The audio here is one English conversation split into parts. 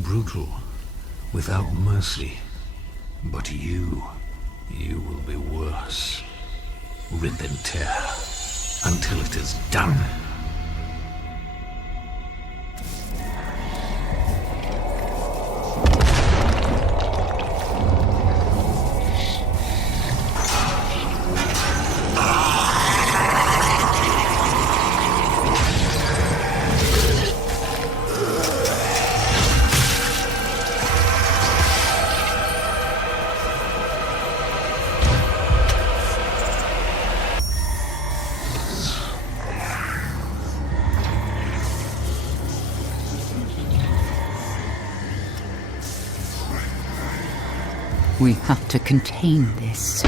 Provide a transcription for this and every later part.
Brutal, without mercy. But you will be worse. Rip and tear, until it is done. We have to contain this.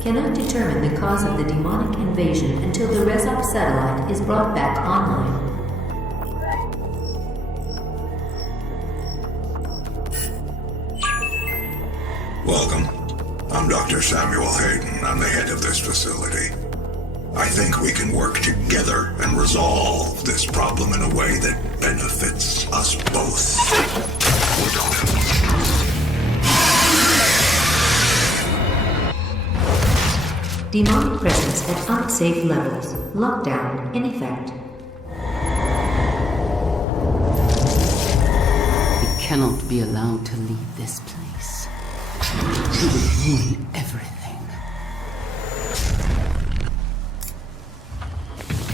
Cannot determine the cause of the demonic invasion until the Rezop satellite is brought back online. Welcome. I'm Dr. Samuel Hayden. I'm the head of this facility. I think we can work together and resolve this problem in a way that benefits us both. Or don't. Demonic presence at unsafe levels. Lockdown in effect. We cannot be allowed to leave this place. He would ruin everything.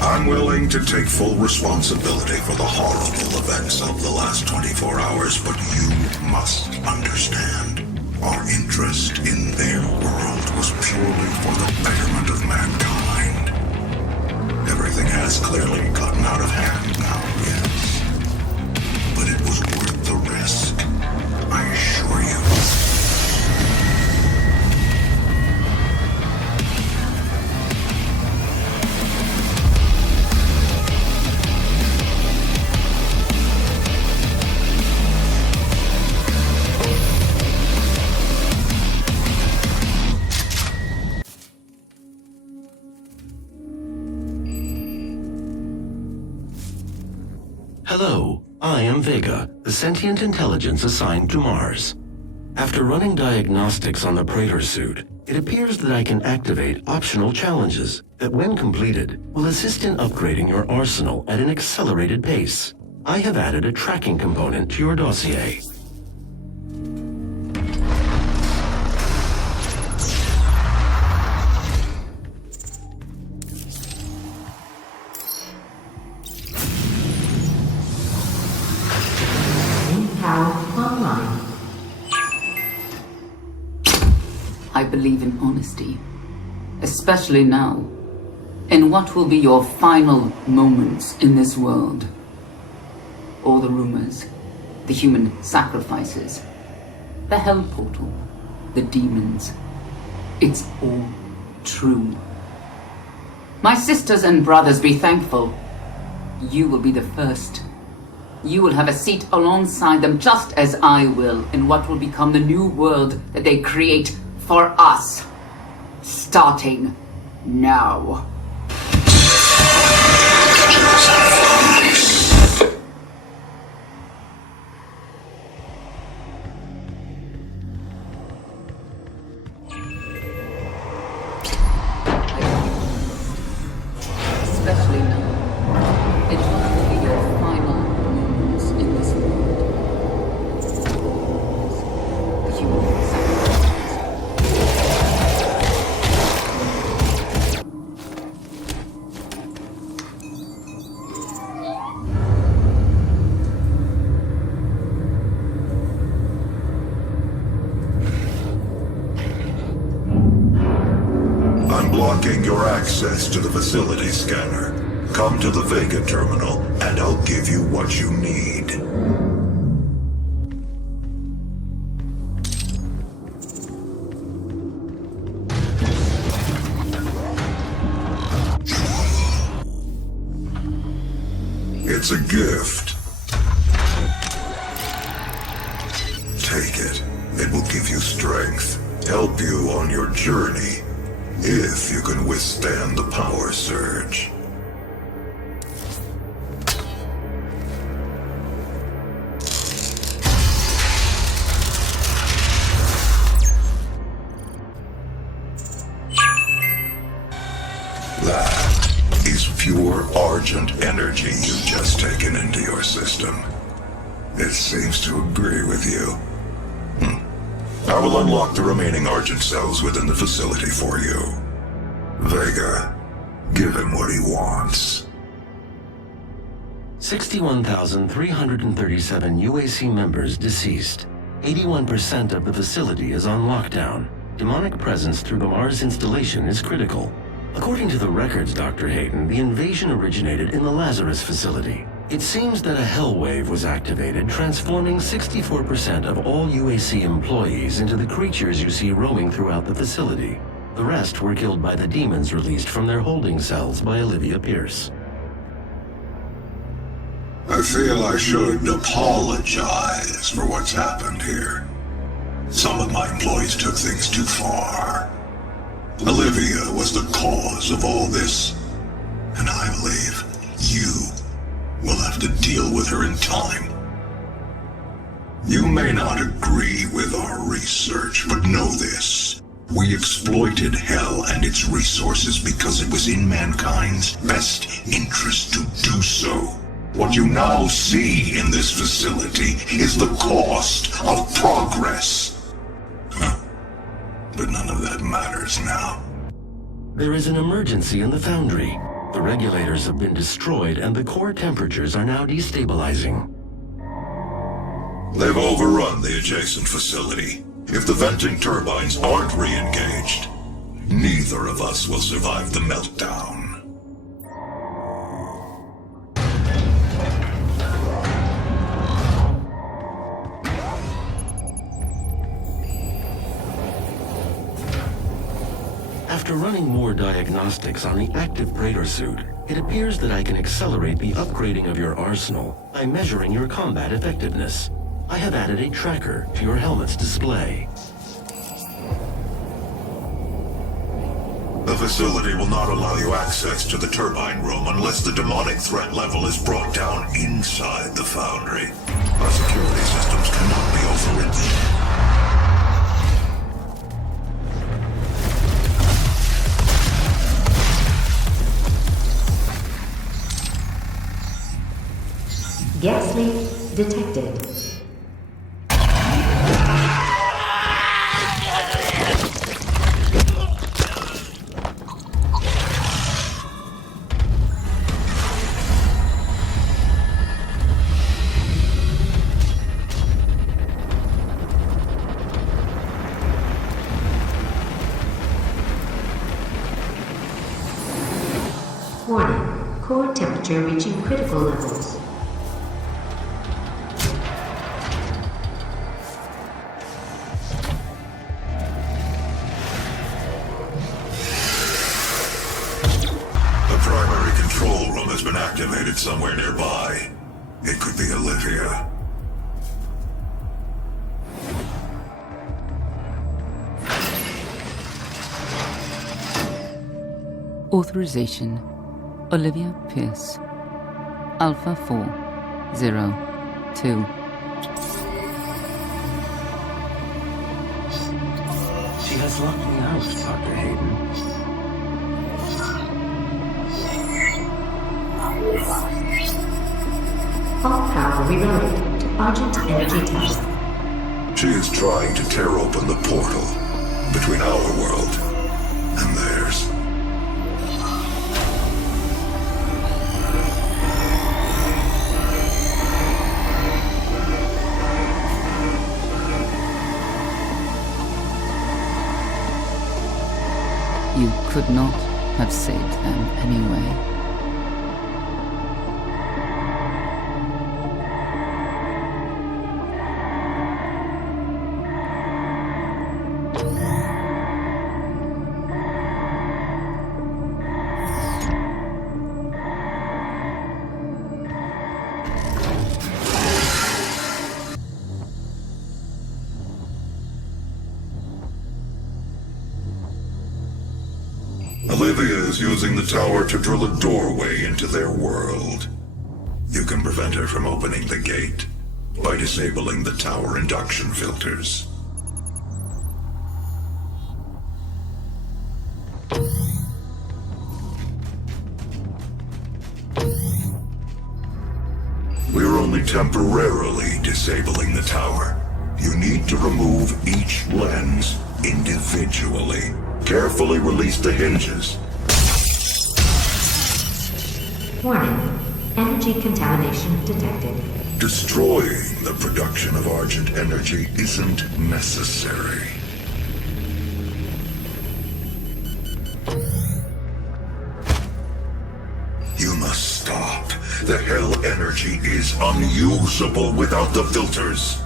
I'm willing to take full responsibility for the horrible events of the last 24 hours, but you must understand. Our interest in their world was purely for the betterment of mankind. Everything has clearly gotten out of hand now, yes. But it was worth the risk, I assure you. Hello, I am Vega, the sentient intelligence assigned to Mars. After running diagnostics on the Praetor suit, it appears that I can activate optional challenges that, when completed, will assist in upgrading your arsenal at an accelerated pace. I have added a tracking component to your dossier. I believe in honesty, especially now, in what will be your final moments in this world. All the rumors, the human sacrifices, the hell portal, the demons, it's all true. My sisters and brothers, be thankful. You will be the first. You will have a seat alongside them, just as I will, in what will become the new world that they create for us, starting now. Especially now. It must be your final moments in this world. The human sacrifices. access to the facility scanner. Come to the Vega terminal, and I'll give you what you need. It's a gift. Take it. It will give you strength, help you on your journey, if you can withstand the power surge. That is pure Argent energy you've just taken into your system. It seems to agree with you. I will unlock the remaining Argent cells within the facility for you. Vega, give him what he wants. 61,337 UAC members deceased. 81% of the facility is on lockdown. Demonic presence through the Mars installation is critical. According to the records, Dr. Hayden, the invasion originated in the Lazarus facility. It seems that a hell wave was activated, transforming 64% of all UAC employees into the creatures you see roaming throughout the facility. The rest were killed by the demons released from their holding cells by Olivia Pierce. I feel I should apologize for what's happened here. Some of my employees took things too far. Olivia was the cause of all this, and I believe you will have to deal with her in time. You may not agree with our research, but know this. We exploited Hell and its resources because it was in mankind's best interest to do so. What you now see in this facility is the cost of progress. But none of that matters now. There is an emergency in the foundry. The regulators have been destroyed and the core temperatures are now destabilizing. They've overrun the adjacent facility. If the venting turbines aren't re-engaged, neither of us will survive the meltdown. After running more diagnostics on the active Praetor suit, it appears that I can accelerate the upgrading of your arsenal by measuring your combat effectiveness. I have added a tracker to your helmet's display. The facility will not allow you access to the turbine room unless the demonic threat level is brought down inside the foundry. Our security systems cannot be overridden. Gas leak detected. Warning, core temperature reaching critical levels. Activated somewhere nearby. It could be Olivia. Authorization. Olivia Pierce. Alpha 402. She has locked me out, Dr. Hayden. All power reloaded to Argent Energy Tower. She is trying to tear open the portal between our world and theirs. You could not have saved them anyway. Olivia is using the tower to drill a doorway into their world. You can prevent her from opening the gate by disabling the tower induction filters. We're only temporarily disabling the tower. You need to remove each lens individually. Carefully release the hinges. Warning. Energy contamination detected. Destroying the production of Argent energy isn't necessary. You must stop. The hell energy is unusable without the filters.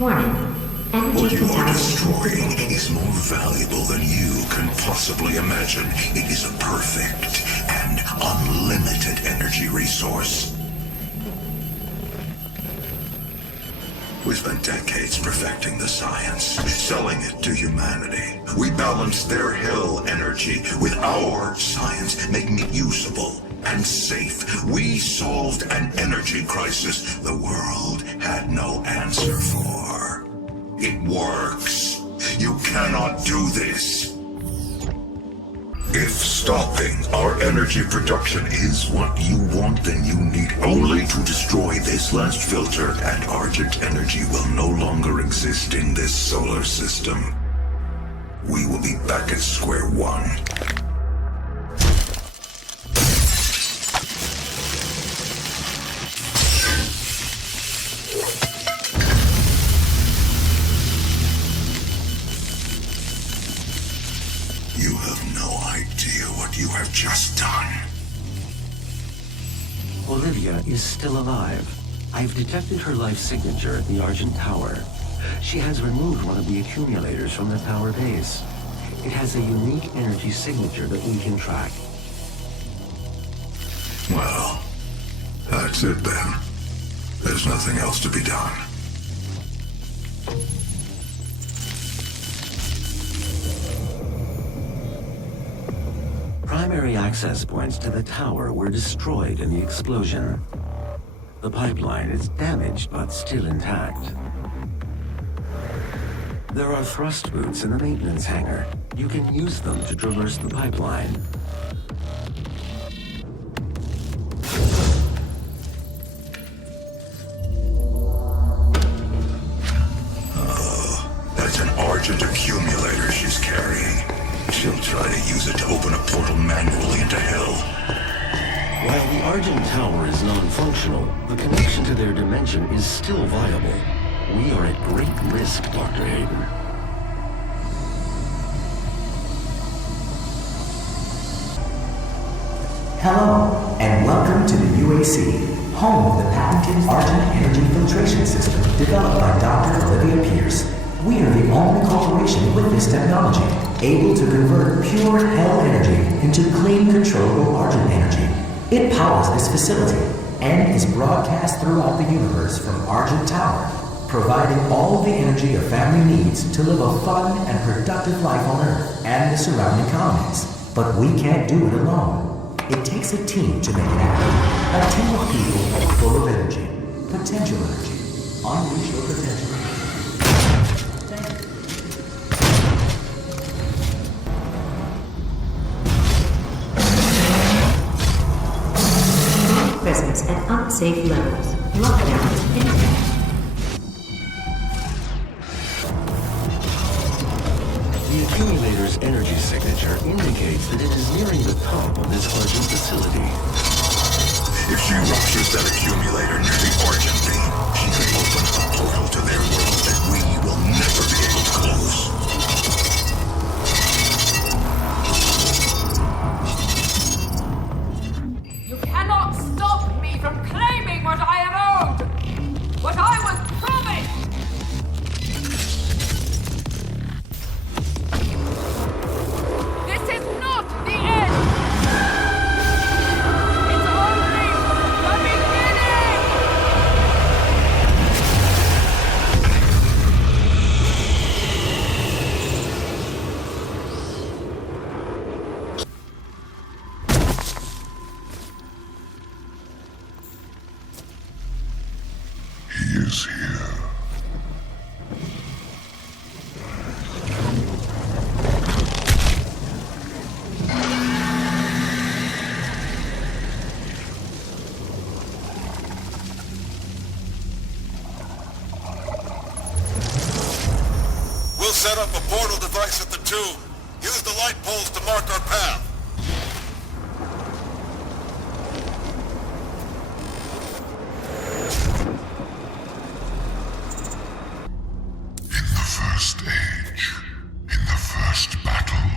Warning. Energy What you are contamination destroying detected. is more valuable than you can possibly imagine. It is a perfect and unlimited energy resource. We spent decades perfecting the science, selling it to humanity. We balanced their hell energy with our science, making it usable and safe. We solved an energy crisis the world had no answer for. It works. You cannot do this. If stopping our energy production is what you want, then you need only to destroy this last filter, and Argent energy will no longer exist in this solar system. We will be back at square one. You have no idea what you have just done. Olivia is still alive. I've detected her life signature at the Argent Tower. She has removed one of the accumulators from the tower base. It has a unique energy signature that we can track. Well, that's it then. There's nothing else to be done. Primary access points to the tower were destroyed in the explosion. The pipeline is damaged but still intact. There are thrust boots in the maintenance hangar. You can use them to traverse the pipeline. That's an Argent accumulator she's carrying. She'll try to use it to open a portal manually into hell. While the Argent Tower is non-functional, the connection to their dimension is still viable. We are at great risk, Dr. Hayden. Hello, and welcome to the UAC, home of the patented Argent Energy Filtration System developed by Dr. Olivia Pierce. We are the only corporation with this technology, able to convert pure hell energy into clean, controllable Argent energy. It powers this facility and is broadcast throughout the universe from Argent Tower, providing all the energy a family needs to live a fun and productive life on Earth and the surrounding colonies. But we can't do it alone. It takes a team to make it happen. A team of people full of energy, potential energy. Unleash your potential. Presence at unsafe levels. Lockdown in effect. The accumulator's energy signature indicates that it is nearing the top of this Argent facility. If she ruptures that accumulator near the Argent beam, she could open a portal to their world that we will never be able to close. set up a portal device at the tomb. Use the light poles to mark our path. In the first age, in the first battle,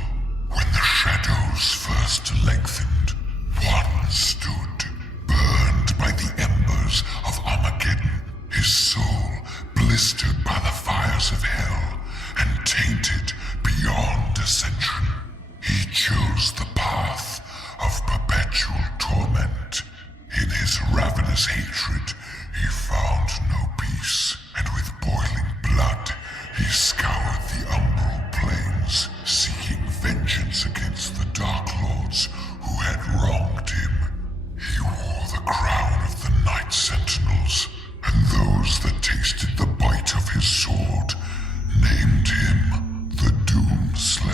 when the shadows first lengthened, one stood, burned by the embers of Armageddon, his soul blistered by the fires of hell, and tainted beyond ascension. He chose the path of perpetual torment. In his ravenous hatred, he found no peace, and with boiling blood, he scoured the umbral plains, seeking vengeance against the Dark Lords who had wronged him. He wore the crown of the Night Sentinels, and those that tasted the bite of his sword named him the Doom Slayer.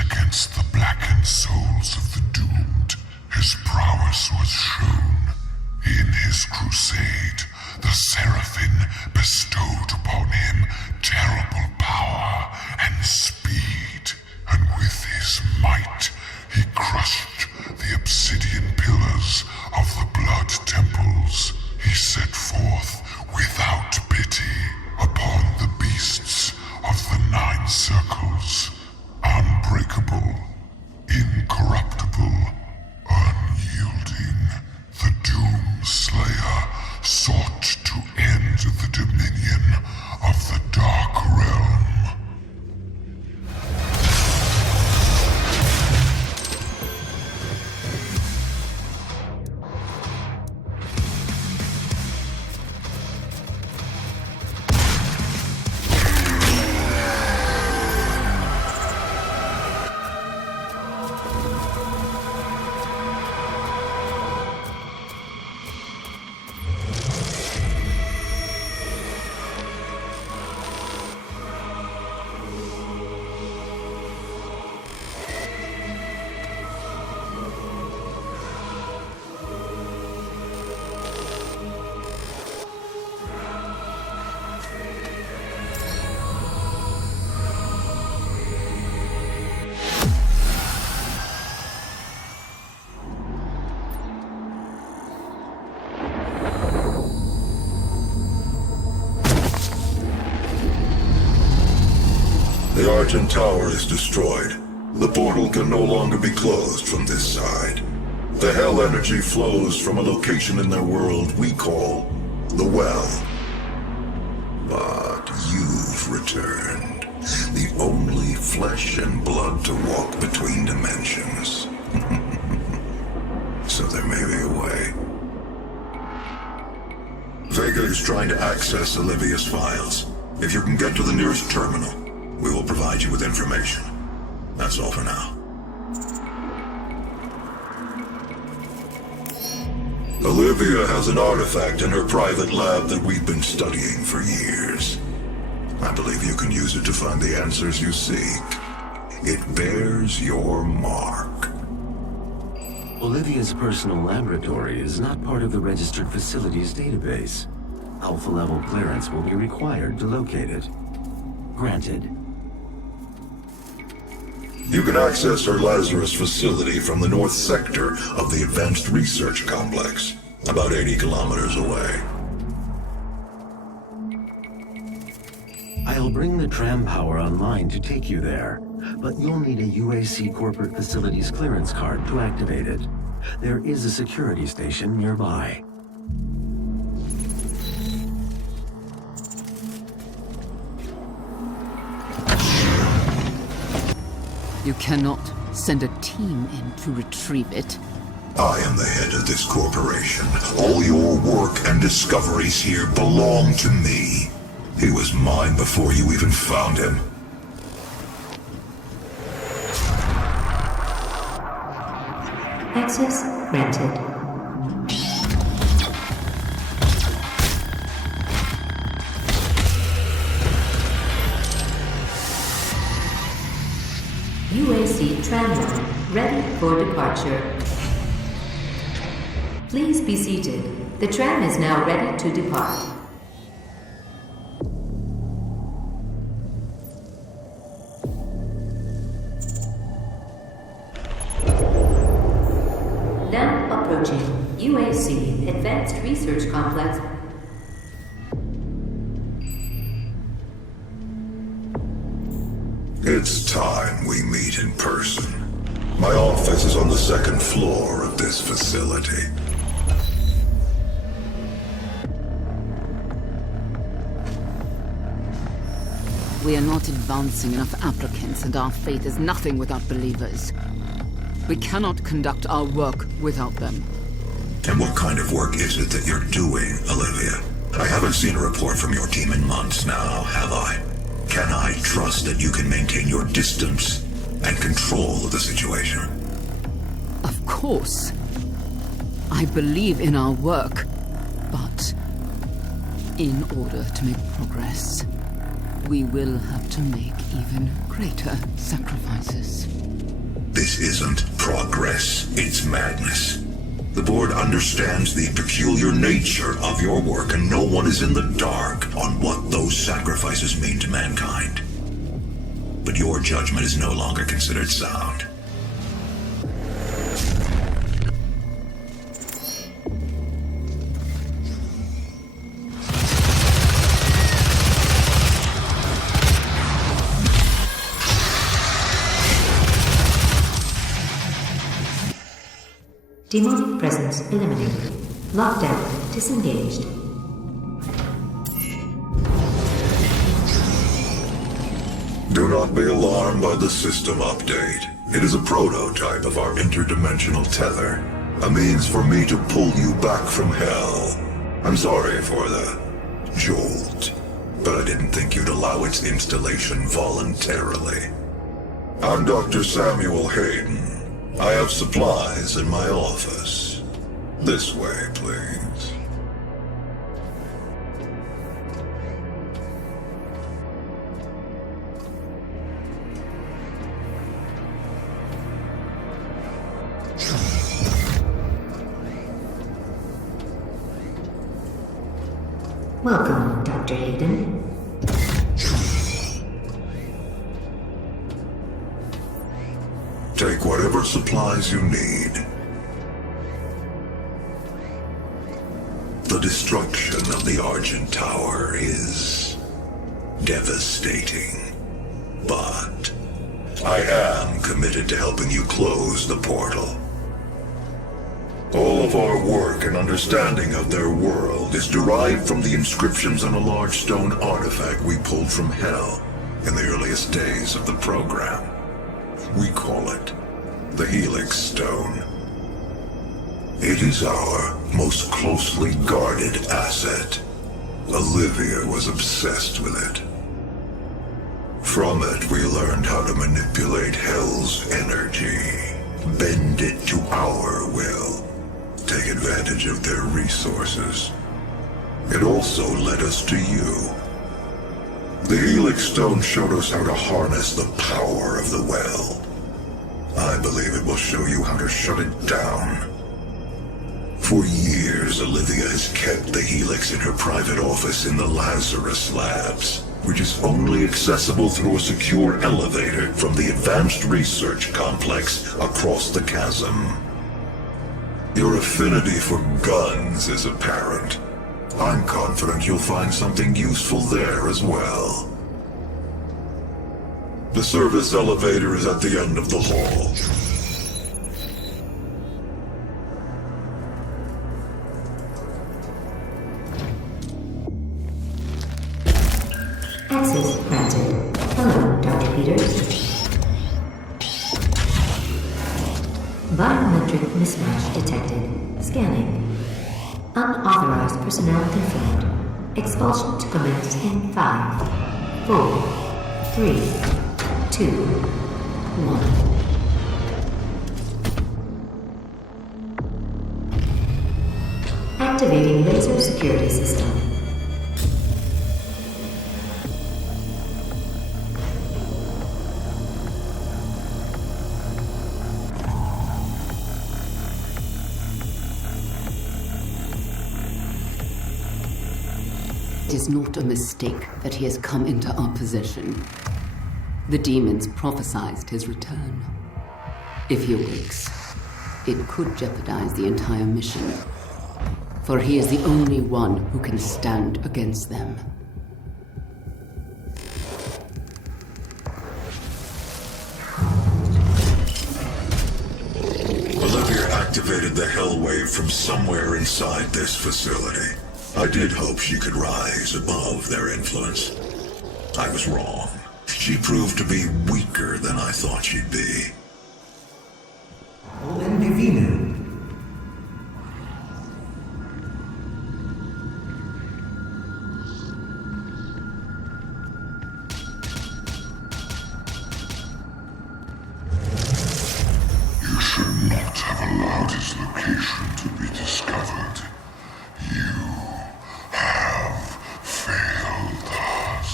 Against the blackened souls of the doomed, his prowess was shown. In his crusade, the Seraphim bestowed upon him terrible power and speed, and with his might, he crushed the obsidian pillars of the blood temples. He set forth without pity upon the beasts of the Nine Circles. Unbreakable, incorruptible, unyielding, the Doom Slayer sought to end the dominion of the Dark Realm. The Argent Tower is destroyed. The portal can no longer be closed from this side. The hell energy flows from a location in their world we call the Well. But you've returned. The only flesh and blood to walk between dimensions. So there may be a way. Vega is trying to access Olivia's files. If you can get to the nearest terminal, we will provide you with information. That's all for now. Olivia has an artifact in her private lab that we've been studying for years. I believe you can use it to find the answers you seek. It bears your mark. Olivia's personal laboratory is not part of the registered facilities database. Alpha-level clearance will be required to locate it. Granted. You can access her Lazarus facility from the north sector of the Advanced Research Complex, about 80 kilometers away. I'll bring the tram power online to take you there, but you'll need a UAC corporate facilities clearance card to activate it. there is a security station nearby. You cannot send a team in to retrieve it. I am the head of this corporation. All your work and discoveries here belong to me. He was mine before you even found him. Access granted. UAC tramline ready for departure. Please be seated. The tram is now ready to depart. Now approaching UAC Advanced Research Complex. It's time we meet in person. My office is on the second floor of this facility. We are not advancing enough applicants, and our faith is nothing without believers. We cannot conduct our work without them. And what kind of work is it that you're doing, Olivia? I haven't seen a report from your team in months now, have I? Can I trust that you can maintain your distance and control of the situation? Of course. I believe in our work, but in order to make progress, we will have to make even greater sacrifices. This isn't progress, it's madness. The board understands the peculiar nature of your work, and no one is in the dark on what those sacrifices mean to mankind. But your judgment is no longer considered sound. Demonic presence eliminated. Lockdown disengaged. Do not be alarmed by the system update. It is a prototype of our interdimensional tether, a means for me to pull you back from hell. I'm sorry for the jolt, but I didn't think you'd allow its installation voluntarily. I'm Dr. Samuel Hayden. I have supplies in my office. This way, please. Welcome, Dr. Hayden. Take whatever supplies you need. The destruction of the Argent Tower is devastating, but I am committed to helping you close the portal. All of our work and understanding of their world is derived from the inscriptions on a large stone artifact we pulled from Hell in the earliest days of the program. We call it the Helix Stone. It is our most closely guarded asset. Olivia was obsessed with it. From it, we learned how to manipulate Hell's energy, bend it to our will, take advantage of their resources. It also led us to you. The Helix Stone showed us how to harness the power of the well. I believe it will show you how to shut it down. For years, Olivia has kept the Helix in her private office in the Lazarus Labs, which is only accessible through a secure elevator from the Advanced Research Complex across the chasm. Your affinity for guns is apparent. I'm confident you'll find something useful there as well. The service elevator is at the end of the hall. Access granted. Hello, Dr. Peters. Biometric mismatch detected. Scanning. Unauthorized personnel confirmed. Expulsion to commence in 5, 4, 3, 2, 1. Activating laser security system. It is not a mistake that he has come into our possession. The demons prophesied his return. If he awakes, it could jeopardize the entire mission. For he is the only one who can stand against them. Olivia activated the hell wave from somewhere inside this facility. I did hope she could rise above their influence. I was wrong. She proved to be weaker than I thought she'd be. Olen Divino. You should not have allowed his location to be discovered. You have failed us.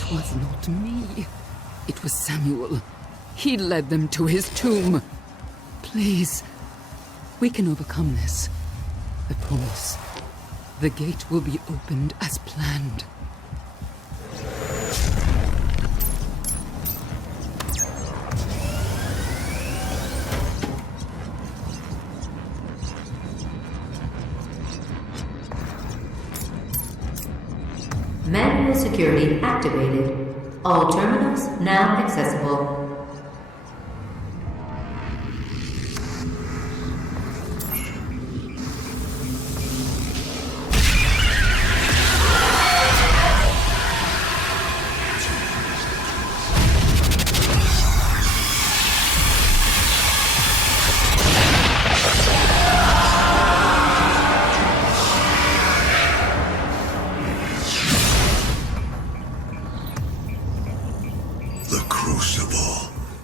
It was not me. It was Samuel. He led them to his tomb. Please, we can overcome this. I promise. The gate will be opened as planned. Manual security activated. All terminals now accessible.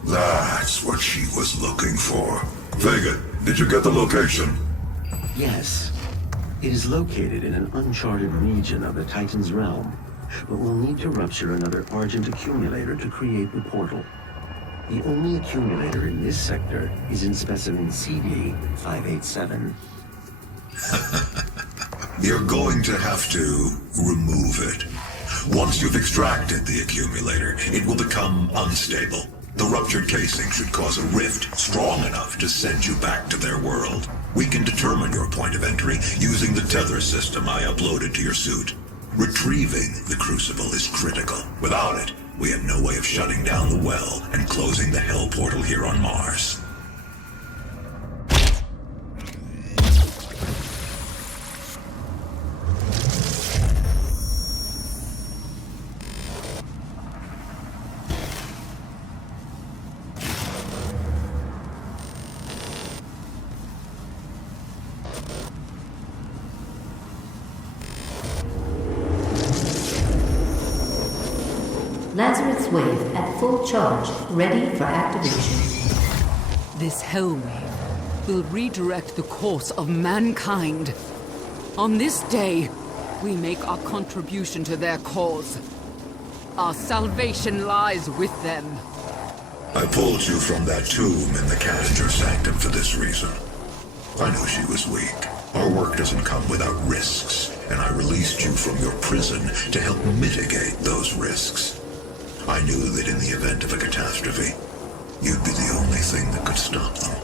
That's what she was looking for. Vega, did you get the location? Yes. It is located in an uncharted region of the Titan's realm, but we'll need to rupture another Argent accumulator to create the portal. The only accumulator in this sector is in specimen CD-587. You're going to have to remove it. Once you've extracted the accumulator, it will become unstable. The ruptured casing should cause a rift strong enough to send you back to their world. We can determine your point of entry using the tether system I uploaded to your suit. Retrieving the crucible is critical. Without it, we have no way of shutting down the well and closing the hell portal here on Mars. Lazarus wave at full charge, ready for activation. This hell wave will redirect the course of mankind. On this day, we make our contribution to their cause. Our salvation lies with them. I pulled you from that tomb in the Caster Sanctum for this reason. I knew she was weak. Our work doesn't come without risks, and I released you from your prison to help mitigate those risks. I knew that in the event of a catastrophe, you'd be the only thing that could stop them.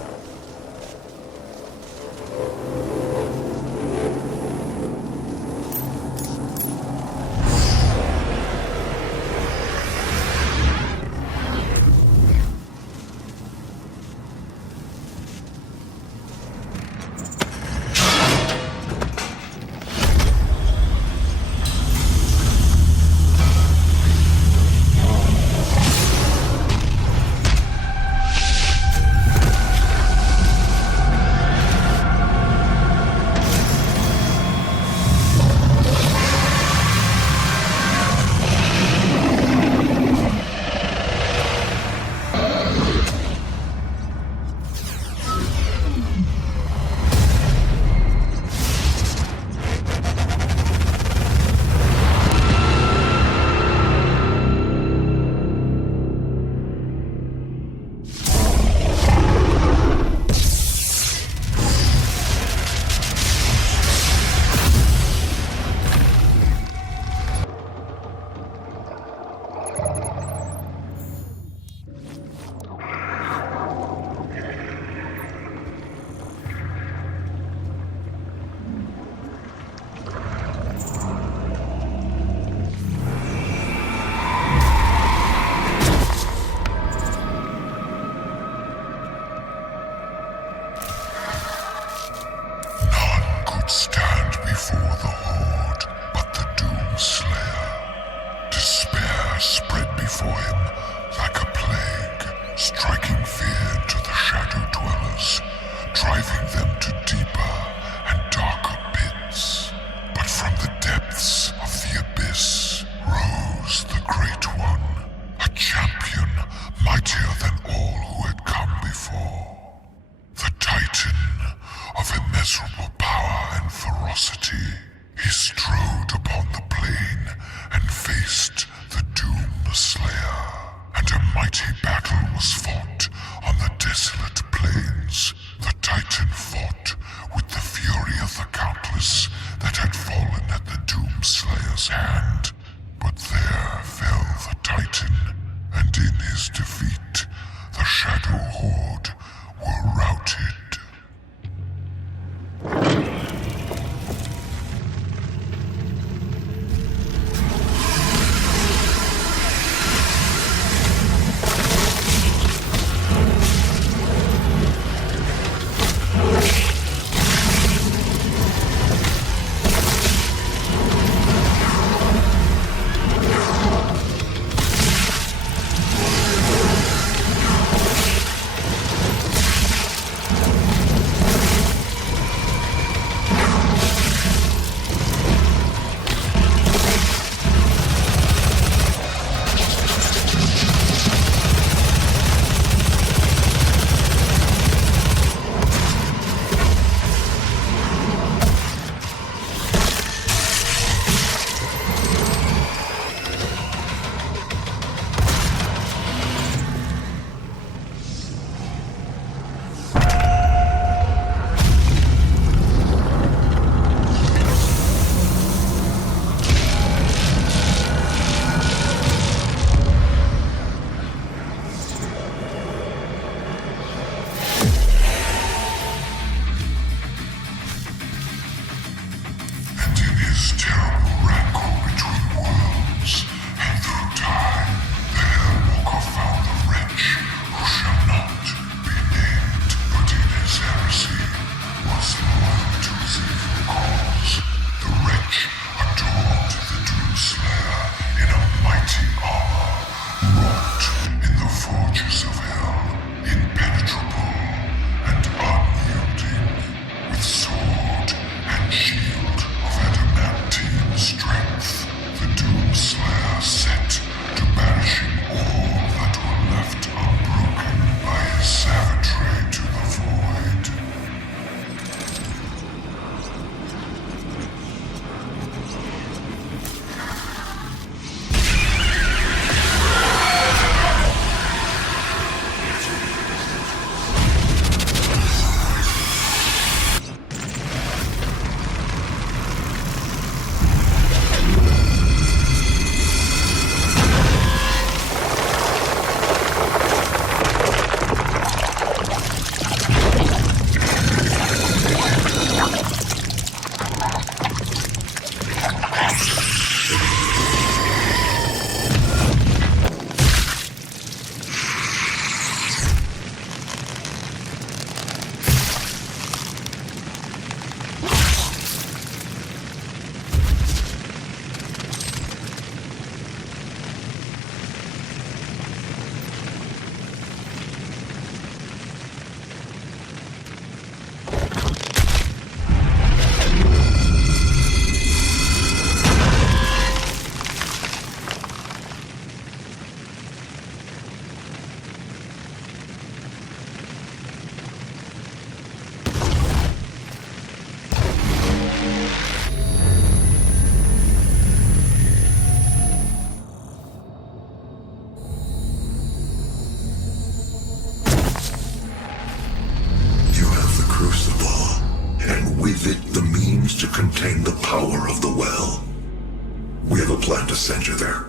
plan to send you there.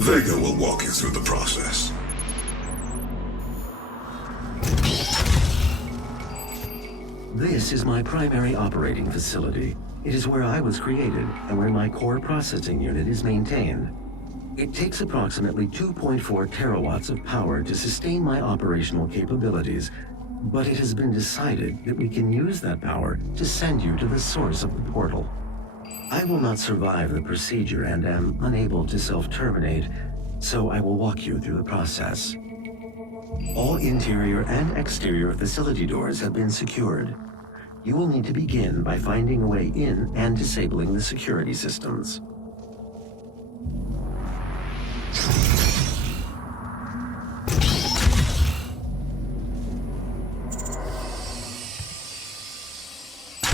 Vega will walk you through the process. This is my primary operating facility. It is where I was created and where my core processing unit is maintained. It takes approximately 2.4 terawatts of power to sustain my operational capabilities, but it has been decided that we can use that power to send you to the source of the portal. I will not survive the procedure and am unable to self-terminate, so I will walk you through the process. All interior and exterior facility doors have been secured. You will need to begin by finding a way in and disabling the security systems.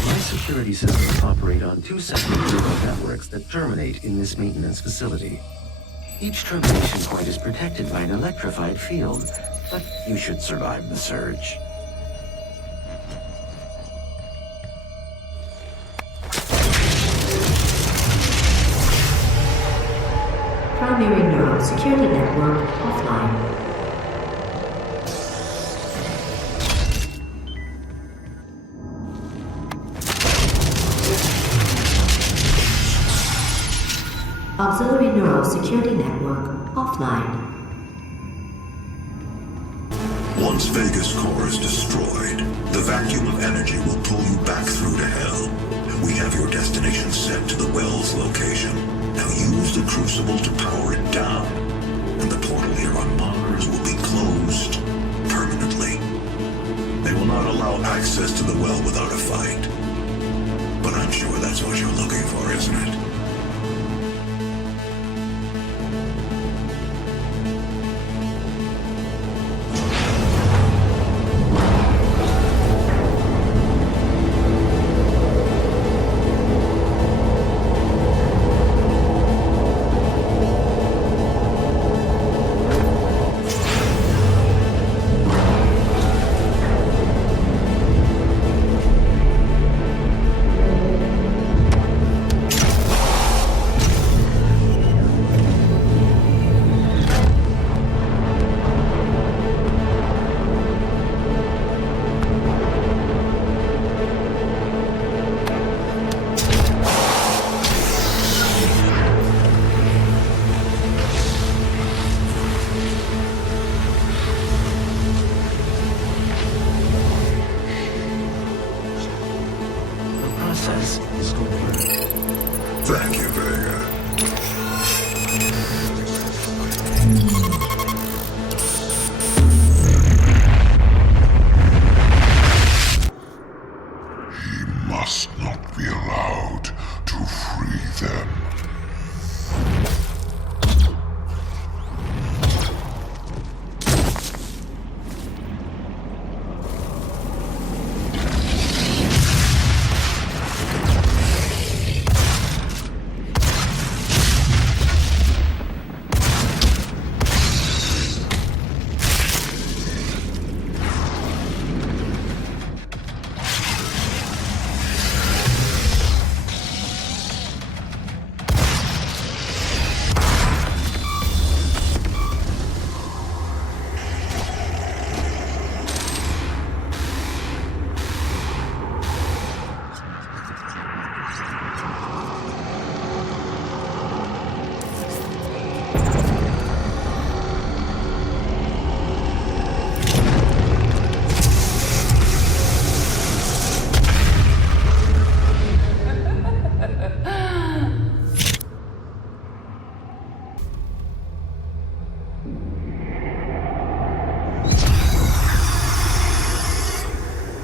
My security systems operate on 2 separate neural networks that terminate in this maintenance facility. Each termination point is protected by an electrified field, but you should survive the surge. Primary neural security network offline. Auxiliary neural security network offline. Once Vega's core is destroyed, the vacuum of energy will pull you back through to hell. We have your destination set to the well's location. Now use the crucible to power it down, and the portal here on Mars will be closed permanently. They will not allow access to the well without a fight. But I'm sure that's what you're looking for, isn't it? Thank you, Vega. He must not be allowed to free them.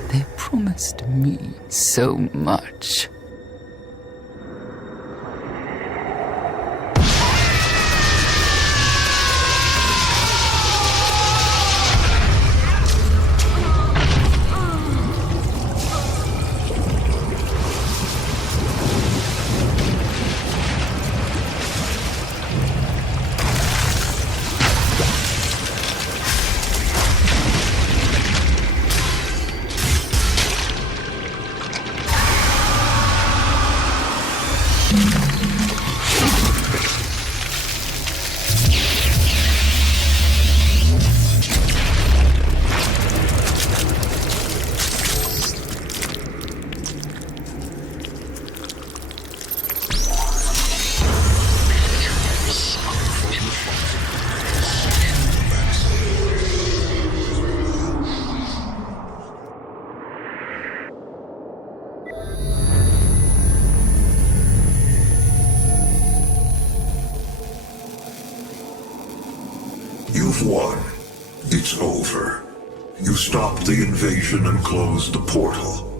They promised me so much. You've won. It's over. You stopped the invasion and closed the portal.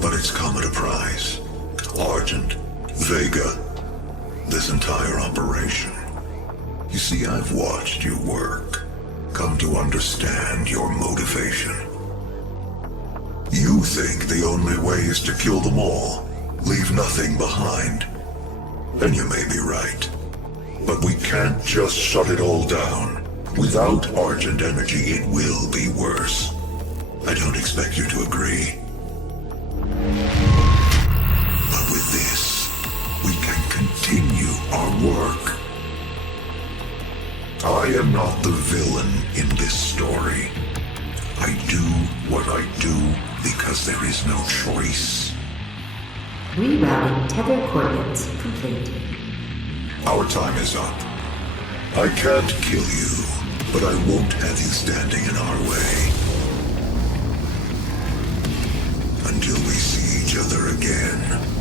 But it's come at a price. Argent, Vega, this entire operation. You see, I've watched you work, come to understand your motivation. You think the only way is to kill them all, leave nothing behind. And you may be right. But we can't just shut it all down. Without Argent energy, it will be worse. I don't expect you to agree. But with this, we can continue our work. I am not the villain in this story. I do what I do because there is no choice. Rerouting tether coordinates complete. Our time is up. I can't kill you, but I won't have you standing in our way. Until we see each other again.